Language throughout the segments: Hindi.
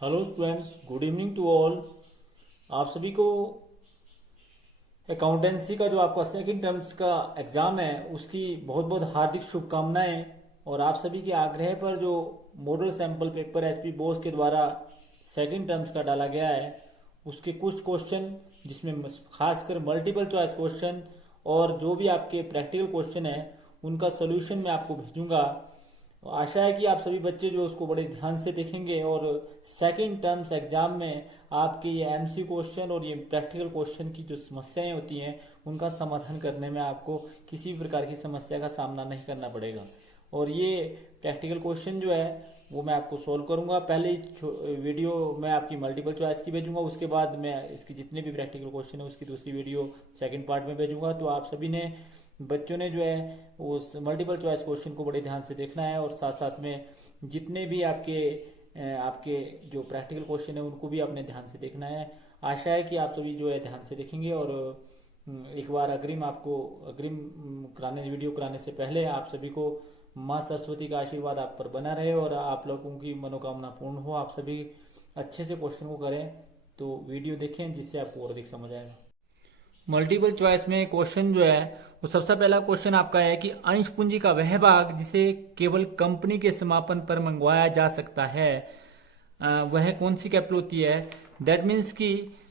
Hello students, good evening to all. आप सभी को अकाउंटेंसी का जो आपका सेकंड टर्म्स का एग्ज़ाम है उसकी बहुत बहुत हार्दिक शुभकामनाएं। और आप सभी के आग्रह पर जो model sample paper SP Bose के द्वारा सेकंड टर्म्स का डाला गया है उसके कुछ क्वेश्चन, जिसमें खासकर मल्टीपल चॉइस क्वेश्चन और जो भी आपके प्रैक्टिकल क्वेश्चन है उनका सोल्यूशन मैं आपको भेजूंगा। आशा है कि आप सभी बच्चे जो उसको बड़े ध्यान से देखेंगे और सेकंड टर्म्स एग्जाम में आपके ये एमसी क्वेश्चन और ये प्रैक्टिकल क्वेश्चन की जो समस्याएं होती हैं उनका समाधान करने में आपको किसी भी प्रकार की समस्या का सामना नहीं करना पड़ेगा। और ये प्रैक्टिकल क्वेश्चन जो है वो मैं आपको सोल्व करूंगा। पहले वीडियो मैं आपकी मल्टीपल चॉइस की भेजूंगा, उसके बाद मैं इसकी जितने भी प्रैक्टिकल क्वेश्चन है उसकी दूसरी वीडियो सेकंड पार्ट में भेजूंगा। तो आप सभी ने बच्चों ने जो है उस मल्टीपल चॉइस क्वेश्चन को बड़े ध्यान से देखना है और साथ साथ में जितने भी आपके जो प्रैक्टिकल क्वेश्चन है उनको भी आपने ध्यान से देखना है। आशा है कि आप सभी जो है ध्यान से देखेंगे। और एक बार अग्रिम कराने वीडियो कराने से पहले आप सभी को माँ सरस्वती का आशीर्वाद आप पर बना रहे और आप लोगों की मनोकामना पूर्ण हो। आप सभी अच्छे से क्वेश्चन को करें तो वीडियो देखें जिससे आपको और अधिक समझ आएगा। मल्टीपल चॉइस में क्वेश्चन जो है वो सबसे पहला क्वेश्चन आपका है कि अंश पूंजी का वह भाग जिसे केवल कंपनी के समापन पर मंगवाया जा सकता है वह कौन सी कैपिटल होती है। दैट मीन्स कि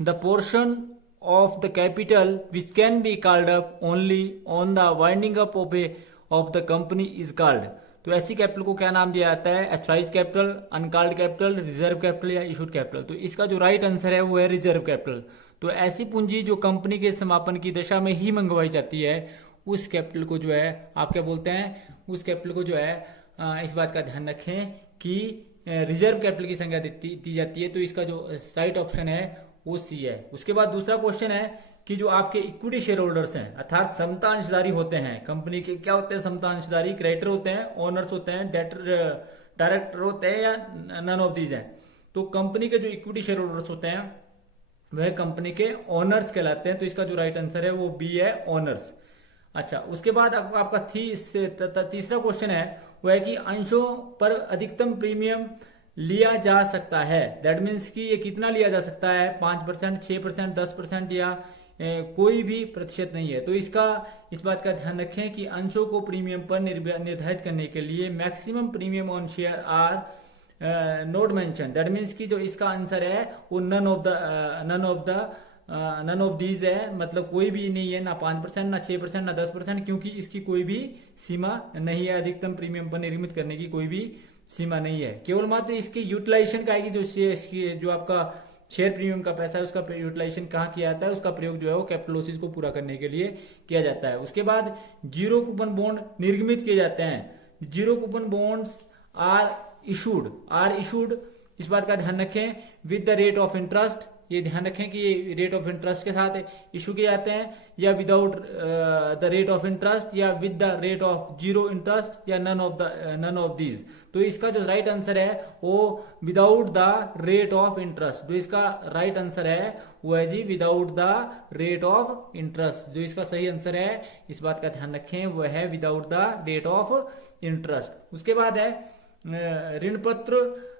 the portion of the capital which can be called up only on the winding up of the company is called. तो ऐसी कैपिटल को क्या नाम दिया जाता है? Authorised capital, uncalled capital, reserve capital या इशूड कैपिटल। तो इसका जो राइट आंसर है वो है रिजर्व कैपिटल। तो ऐसी पूंजी जो कंपनी के समापन की दशा में ही मंगवाई जाती है उस कैपिटल को जो है आप क्या बोलते हैं? उस कैपिटल को जो है इस बात का ध्यान रखें कि रिजर्व कैपिटल की संख्या दी जाती है। तो इसका जो राइट ऑप्शन है वो सी है। उसके बाद दूसरा क्वेश्चन है कि जो आपके इक्विटी शेयर होल्डर्स हैं अर्थात समता अंशधारी होते हैं कंपनी के, क्या होते हैं समता अंशधारी? क्रेडिटर होते हैं, ओनर्स होते हैं, डायरेक्टर होते हैं या नन ऑफ दीज हैं। तो कंपनी के जो इक्विटी शेयर होल्डर्स होते हैं वह कंपनी के ओनर्स कहलाते हैं। तो इसका जो राइट आंसर है वो बी है, ओनर्स। अच्छा, उसके बाद आपका तीसरा क्वेश्चन है वो है कि अंशों पर अधिकतम प्रीमियम लिया जा सकता है। दैट मीन्स कि ये कितना लिया जा सकता है? 5%, 6%, 10% या कोई भी प्रतिशत नहीं है। तो इस बात का ध्यान रखें कि अंशों को प्रीमियम पर निर्धारित करने के लिए maximum premium on share are not mention. That means कि जो इसका आंसर है वो नन ऑफ दीज है, मतलब कोई भी नहीं है, ना 5%, ना 6%, ना 10%, क्योंकि इसकी कोई भी सीमा नहीं है। अधिकतम प्रीमियम पर निर्मित करने की कोई भी सीमा नहीं है। केवल मात्र इसकी यूटिलाइजेशन का है कि जो आपका शेयर प्रीमियम का पैसा है उसका यूटिलाइजेशन कहाँ किया जाता है, उसका प्रयोग जो है वो कैपिटल लॉसेस को पूरा करने के लिए किया जाता है। उसके बाद जीरो कूपन बॉन्ड निर्गमित किए जाते हैं। Zero coupon bonds are issued इस बात का ध्यान रखें with the rate of interest. ये ध्यान रखें कि ये रेट ऑफ इंटरेस्ट के साथ इशू किए जाते हैं या without the rate of interest या with the rate of zero interest या नन ऑफ दीज। तो इसका जो राइट आंसर है वो without the rate of interest. जो इसका राइट आंसर है वो है जी without the rate of interest. जो इसका सही आंसर है इस बात का ध्यान रखें वो है without the rate of interest. उसके बाद है ऋण पत्र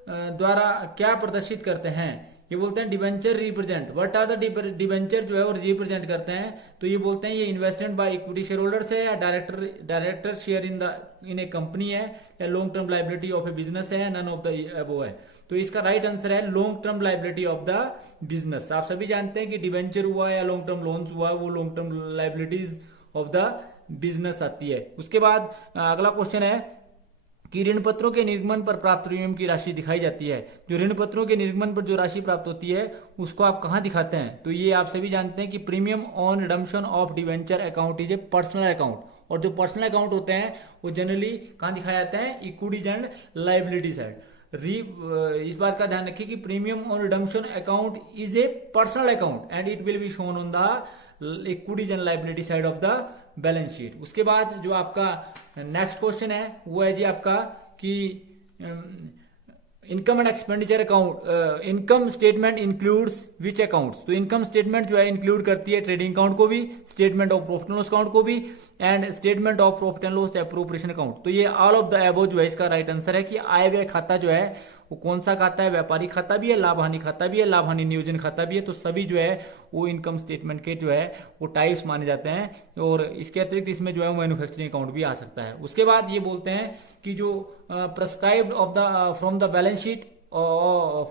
द्वारा क्या प्रदर्शित करते हैं? ये बोलते हैं debenture represent. What are the debenture जो है वो रिप्रेजेंट करते हैं? तो ये बोलते हैं ये investment by equity share holders है या director share in A company है या long term liability of A business है, नन ऑफ द अबव है। तो इसका राइट आंसर है long term liability of the business. आप सभी जानते हैं कि डिबेंचर हुआ या लॉन्ग टर्म लोन्स हुआ वो long term liabilities of the business आती है। उसके बाद अगला क्वेश्चन है कि ऋण पत्रों के निर्गमन पर प्राप्त प्रीमियम की राशि दिखाई जाती है। जो ऋण पत्रों के निर्गमन पर जो राशि प्राप्त होती है उसको आप कहाँ दिखाते हैं? तो ये आप सभी जानते हैं कि premium on redemption of debenture account is a personal account. और जो पर्सनल अकाउंट होते हैं वो जनरली कहाँ दिखाए जाते हैं? Equities and liability side. इस बात का ध्यान रखिए कि premium on redemption account is a personal account and it will be shown on the equities and liability side of the balance sheet. उसके बाद जो आपका नेक्स्ट क्वेश्चन है वो है जी आपका कि income and expenditure account, income statement includes which accounts. तो इनकम स्टेटमेंट जो है इंक्लूड करती है ट्रेडिंग अकाउंट को भी, statement of profit and loss account को भी and statement of profit and loss appropriation account. तो ये ऑल ऑफ द अबव जो है इसका राइट आंसर है कि आय व्यय खाता जो है वो कौन सा खाता है, व्यापारिक खाता भी है, लाभ हानि खाता भी है, लाभ हानि नियोजन खाता भी है। तो सभी जो है वो इनकम स्टेटमेंट के जो है वो टाइप्स माने जाते हैं और इसके अतिरिक्त इसमें जो है वो मैन्युफैक्चरिंग अकाउंट भी आ सकता है। उसके बाद ये बोलते हैं कि जो prescribed of the from the balance sheet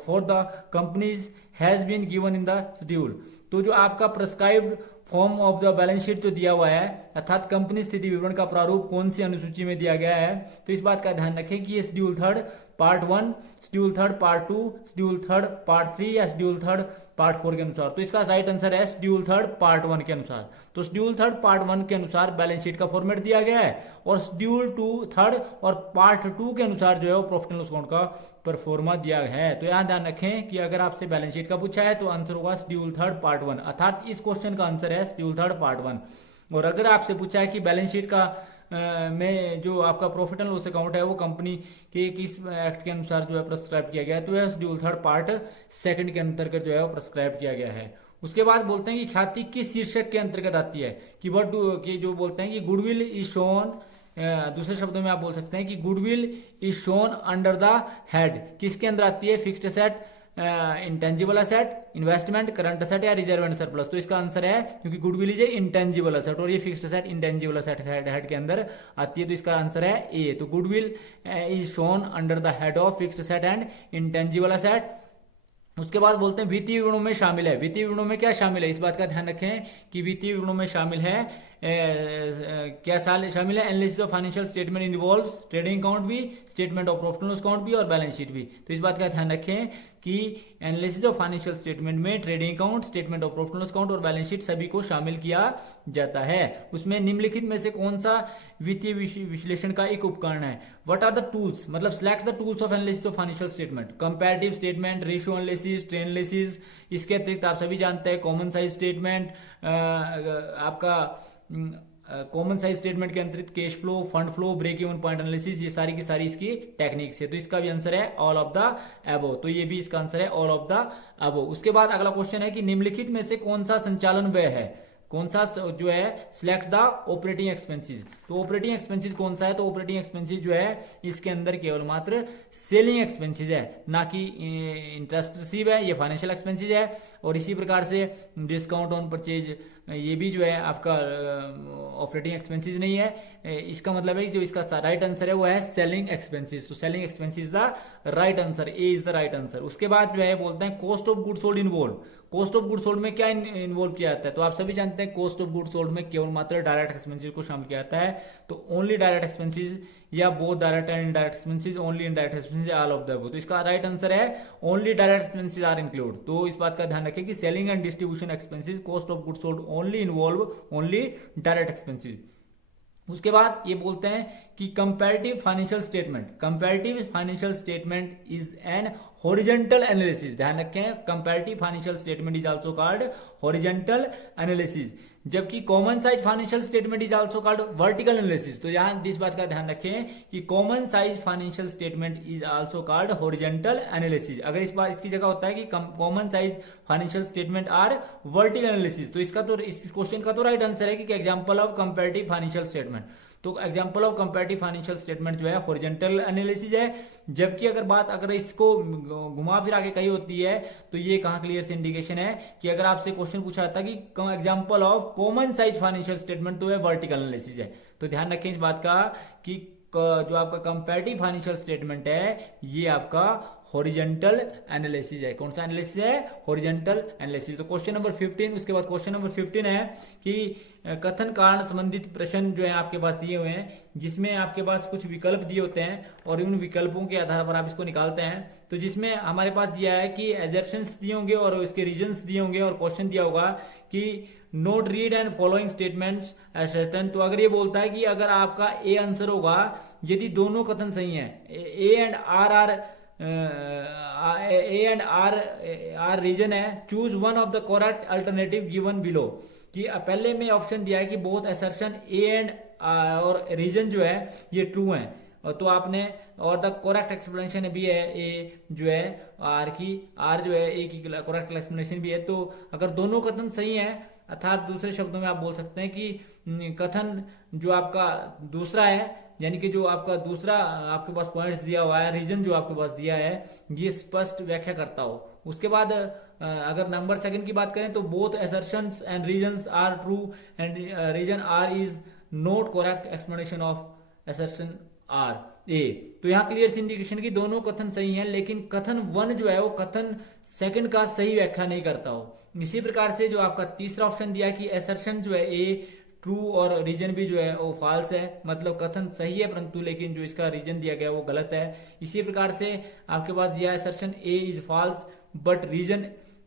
for the companies has been given in the schedule. तो जो आपका prescribed form of the balance sheet जो दिया हुआ है अर्थात कंपनी स्थिति विवरण का प्रारूप कौन सी अनुसूची में दिया गया है, तो इस बात का ध्यान रखें कि ये schedule 3 part 1, schedule 3 part 2, schedule 3 part 3 या शेड्यूल 3 पार्ट 4 के अनुसार। तो इसका राइट आंसर है शेड्यूल 3 पार्ट 1 के अनुसार। तो शेड्यूल 3 पार्ट 1 के अनुसार बैलेंस शीट का फॉर्मेट दिया गया है और शेड्यूल 3 और पार्ट 2 के अनुसार जो है वो प्रॉफिट एंड लॉस अकाउंट का परफॉर्मा दिया है। तो यहां ध्यान रखें कि अगर आपसे बैलेंस शीट का पूछा है तो आंसर होगा शेड्यूल 3 पार्ट 1, अर्थात इस क्वेश्चन का आंसर है शेड्यूल 3 पार्ट 1। और अगर आपसे पूछा है कि बैलेंस शीट का में जो आपका प्रॉफिट एंड लॉस अकाउंट है वो कंपनी के किस एक्ट के अनुसार जो है प्रेस्क्राइब किया गया है, तो यह शेड्यूल 3 पार्ट 2 के अंतर्गत जो है वो प्रेस्क्राइब किया गया है। उसके बाद बोलते हैं कि ख्याति किस शीर्षक के अंतर्गत आती है, कि वट की जो बोलते हैं कि गुडविल इज शोन, दूसरे शब्दों में आप बोल सकते हैं कि goodwill is shown under the head, किसके अंदर आती है, fixed asset, intangible asset, investment, current asset या रिजर्व एंड सरप्लस। तो इसका आंसर है, क्योंकि गुडविल इज इंटेंजिबल एसेट और ये fixed asset intangible asset head के अंदर आती है, तो इसका आंसर है ए। तो goodwill is shown under the head of fixed asset and intangible asset. उसके बाद बोलते हैं वित्तीय विवरणों में शामिल है। वित्तीय विवरणों में क्या शामिल है, इस बात का ध्यान रखें कि वित्तीय विवरणों में शामिल है क्या शामिल है, analysis of financial statement involves trading account भी, statement of profit and loss account भी और बैलेंस शीट भी। तो इस बात का ध्यान रखें कि एनालिसिस ऑफ फाइनेंशियल स्टेटमेंट में trading account, statement of profit and loss account और बैलेंस शीट सभी को शामिल किया जाता है। उसमें निम्नलिखित में से कौन सा वित्तीय विश्लेषण का एक उपकरण है, व्हाट आर द टूल्स, मतलब select the tools of analysis of financial statement, comparative statement, ratio analysis, trend analysis. इसके अतिरिक्त आप सभी जानते हैं कॉमन साइज स्टेटमेंट, आपका कॉमन साइज स्टेटमेंट के अंतरित cash flow, fund flow, break even point analysis, ये सारी की सारी इसकी टेक्निक्स है। तो इसका भी आंसर है ऑल ऑफ द अबव, तो ये भी इसका आंसर है ऑल ऑफ द अबव। उसके बाद अगला क्वेश्चन है कि निम्नलिखित में से कौन सा संचालन व्यय है, कौन सा जो है सिलेक्ट द ऑपरेटिंग एक्सपेंसेस। तो ऑपरेटिंग एक्सपेंसेस कौन सा है, तो ऑपरेटिंग एक्सपेंसेस जो है इसके अंदर केवल मात्र सेलिंग एक्सपेंसेस है, ना कि इंटरेस्ट रिसीव है, ये फाइनेंशियल एक्सपेंसेस है। और इसी प्रकार से डिस्काउंट ऑन परचेज ये भी जो है आपका ऑपरेटिंग एक्सपेंसेस नहीं है। इसका मतलब है कि जो इसका राइट आंसर है वो है सेलिंग एक्सपेंसेस। तो selling expenses the right answer, A is the right answer. उसके बाद जो है बोलते हैं cost of good sold involve. Cost of good sold में क्या इन्वॉल्व किया जाता है, तो आप सभी जानते हैं कॉस्ट ऑफ गुड सोल्ड में केवल मात्र डायरेक्ट एक्सपेंसेस को शामिल किया जाता है। तो ओनली डायरेक्ट एक्सपेंसेस या both direct and indirect expenses, only indirect expenses, all of the above. तो इसका राइट आंसर है only direct expenses are include. तो इस बात का ध्यान रखें कि selling and distribution expenses, cost of good sold only involve only direct expenses. उसके बाद ये बोलते हैं कि comparative financial statement, comparative financial statement is an horizontal analysis. ध्यान रखें comparative financial statement is also called horizontal analysis, जबकि common size financial statement is also called vertical analysis. तो यहां इस बात का ध्यान रखें कि common size financial statement is also called horizontal analysis. अगर इस बार इसकी जगह होता है कि common size financial statement are vertical analysis, तो इसका तो इस क्वेश्चन का तो राइट आंसर है कि example of comparative financial statement. तो example of comparative financial statement जो है हॉरिजॉन्टल एनालिसिस है। जबकि अगर इसको घुमा फिरा के कही होती है तो ये कहां क्लियर से इंडिकेशन है कि अगर आपसे क्वेश्चन पूछा जाता है कि example of common size financial statement, तो है वर्टिकल एनालिसिस है। तो ध्यान रखें इस बात का कि जो आपका कंपैरेटिव फाइनेंशियल स्टेटमेंट है ये आपका हॉरिजॉन्टल एनालिसिस है। कौन सा एनालिसिस है, हॉरिजॉन्टल एनालिसिस। तो क्वेश्चन नंबर 15, उसके बाद क्वेश्चन नंबर 15 है कि कथन कारण संबंधित प्रश्न जो है आपके पास दिए हुए हैं, जिसमें आपके पास कुछ विकल्प दिए होते हैं और उन विकल्पों के आधार पर आप इसको निकालते हैं। तो जिसमें हमारे पास दिया है कि एजर्शंस दिए होंगे और इसके रीजंस दिए होंगे और क्वेश्चन दिया होगा कि note read and following statements as certain. तो अगर ये बोलता है कि अगर आपका ए आंसर होगा यदि दोनों कथन सही है, ए एंड आर रीजन है, choose one of the correct alternative given below. कि पहले में ऑप्शन दिया है कि बोथ असर्शन ए एंड और रीजन जो है ये ट्रू है, तो आपने, और द करेक्ट एक्सप्लेनेशन भी है ए जो है आर की, आर जो है ए की करेक्ट एक्सप्लेनेशन भी है। तो अगर दोनों कथन सही है, अर्थात दूसरे शब्दों में आप बोल सकते हैं कि कथन जो आपका दूसरा है, यानी कि जो आपका दूसरा आपके पास पॉइंट्स दिया हुआ है, रीजन जो आपके पास दिया है, ये स्पष्ट व्याख्या करता हो। उसके बाद अगर नंबर सेकंड की बात करें तो both assertions and reasons are true and reason R is not correct explanation of assertion R A. तो यहाँ क्लियर इंडिकेशन की दोनों कथन सही हैं, लेकिन कथन वन जो है वो कथन सेकंड का सही व्याख्या नहीं करता हो। इसी प्रकार से जो आपका तीसरा ऑप्शन दिया कि असर्शन जो है ए ट्रू और रीजन भी जो है वो फॉल्स है, मतलब कथन सही है परंतु लेकिन जो इसका रीजन दिया गया वो गलत है। इसी प्रकार से आपके पास दिया है assertion A is false but reason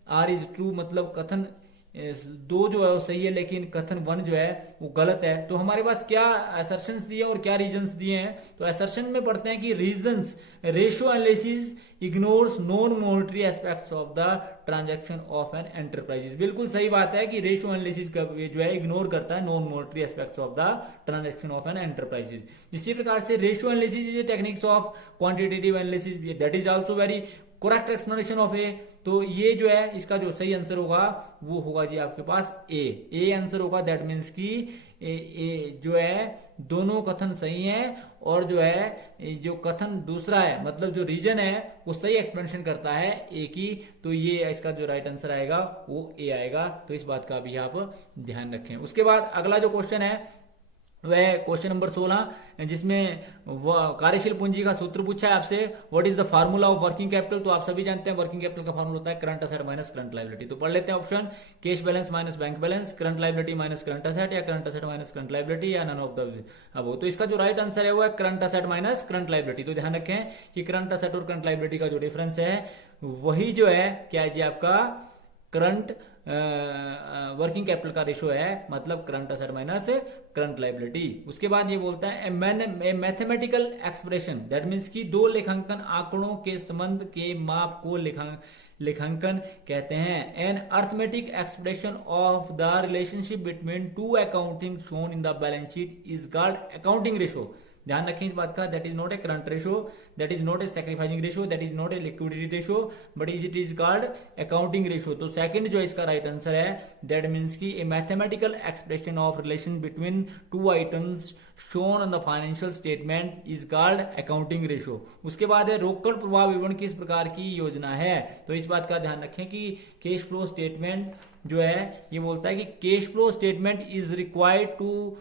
R is true, मतलब कथन दो जो है वो सही है लेकिन कथन वन जो है वो गलत है। तो हमारे पास क्या असर्शंस दिए और क्या रीजंस दिए हैं। तो असर्शन में पढ़ते हैं कि reasons ratio analysis ignores non monetary aspects of the transaction of an enterprises. बिल्कुल सही बात है कि रेशियो एनालिसिस का जो है इग्नोर करता है non monetary aspects of the transaction of an enterprises. इसी प्रकार से ratio analysis is techniques of quantitative analysis, that is also very correct explanation of A. तो ये जो है इसका जो सही आंसर होगा वो होगा जी आपके पास ए आंसर होगा। दैट मीन्स कि ए जो है दोनों कथन सही हैं, और जो है जो कथन दूसरा है मतलब जो रीजन है वो सही एक्सप्लेनेशन करता है ए की। तो ये इसका जो राइट आंसर आएगा वो ए आएगा। तो इस बात का भी आप ध्यान रखें। उसके बाद अगला जो क्वेश्चन है वह क्वेश्चन नंबर 16, जिसमें कार्यशील पूंजी का सूत्र पूछा है आपसे। What is the formula of working capital. तो आप सभी जानते हैं वर्किंग कैपिटल का फार्मूला होता है current asset minus current liability. तो पढ़ लेते हैं option, cash balance minus bank balance, current liability minus current asset, या current asset minus current liability, या नन ऑफ द अबव। तो इसका जो राइट आंसर है वो है current asset minus current liability. तो ध्यान रखें कि करंट असेट और करंट लायबिलिटी का जो डिफरेंस है वही जो है क्या है जी आपका करंट वर्किंग कैपिटल का रेशियो है, मतलब current asset minus current liability. उसके बाद ये बोलता है मैथमेटिकल एक्सप्रेशन, दैट मीन्स कि दो लेखांकन आंकड़ों के संबंध के माप को लेखांकन कहते हैं। An arithmetic expression of the relationship between two accounting shown in the balance sheet is called accounting ratio. ध्यान रखें इस बात का, that is not a current ratio, that is not a sacrificing ratio, that is not a liquidity ratio, but it is called accounting ratio. तो सेकंड जो इसका राइट आंसर है दैट मीन्स की a mathematical expression of relation between two items shown on the financial statement is called accounting ratio. उसके बाद है रोकड़ प्रवाह विवरण किस प्रकार की योजना है। तो इस बात का ध्यान रखें कि कैश फ्लो स्टेटमेंट जो है ये बोलता है कि cash flow statement is required to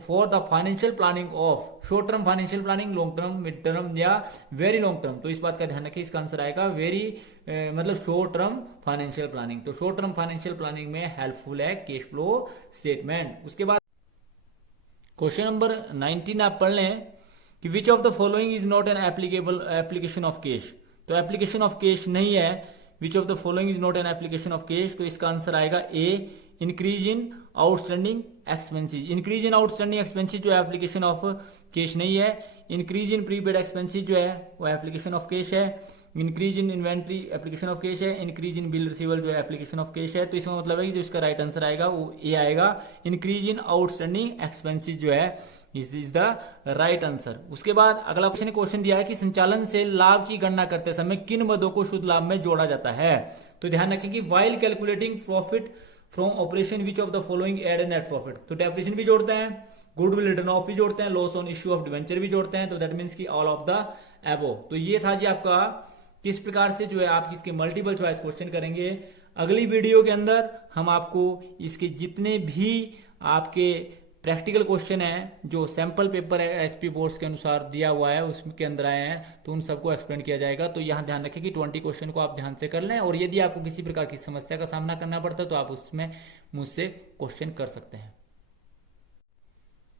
for the financial planning of short term financial planning, long term, mid term या वेरी लॉन्ग टर्म। तो इस बात का ध्यान रखें, इसका आंसर आएगा वेरी मतलब शॉर्ट टर्म फाइनेंशियल प्लानिंग। तो शॉर्ट टर्म फाइनेंशियल प्लानिंग में हेल्पफुल है कैश फ्लो स्टेटमेंट। उसके बाद क्वेश्चन नंबर 19 आप पढ़ लें कि which of the following is not an applicable application of cash. तो एप्लीकेशन ऑफ कैश नहीं है, which of the following is not an application of cash. तो इसका आंसर आएगा A, increase in outstanding expenses. Increase in outstanding expenses जो है एप्लीकेशन ऑफ कैश नहीं है। इंक्रीज इन प्रीपेड एक्सपेंसेस जो है वो एप्लीकेशन ऑफ कैश है। Increase in inventory application of cash है। इंक्रीज इन बिल रिसीवल जो है एप्लीकेशन ऑफ कैश है। तो इसका मतलब है कि जो इसका राइट आंसर आएगा वो ए आएगा, इंक्रीज इन आउटस्टैंडिंग एक्सपेंसेस जो है this is the right answer. उसके बाद अगला क्वेश्चन दिया है कि संचालन से लाभ की गणना करते समय किन मदों को शुद्ध लाभ में जोड़ा जाता है। तो ध्यान रखें कि while calculating profit from operation which of the following add a net profit. तो डेप्रिसिएशन भी जोड़ते हैं, गुडविल रिटर्न ऑफ भी जोड़ते हैं, loss on issue of debenture भी जोड़ते हैं। तो दैट मीन्स की ऑल ऑफ द एबो। तो ये था जी आपका किस प्रकार से जो है आप इसके मल्टीपल चॉइस क्वेश्चन करेंगे। अगली वीडियो के अंदर हम आपको इसके जितने भी आपके प्रैक्टिकल क्वेश्चन है जो सैंपल पेपर है एसपी बोर्ड्स के अनुसार दिया हुआ है उसके अंदर आए हैं, तो उन सबको एक्सप्लेन किया जाएगा। तो यहाँ ध्यान रखें कि 20 क्वेश्चन को आप ध्यान से कर लें, और यदि आपको किसी प्रकार की समस्या का सामना करना पड़ता है तो आप उसमें मुझसे क्वेश्चन कर सकते हैं।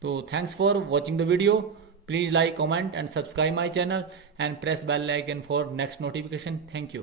तो thanks for watching the video. Please like, comment and subscribe my channel and press bell icon for next notification. Thank you.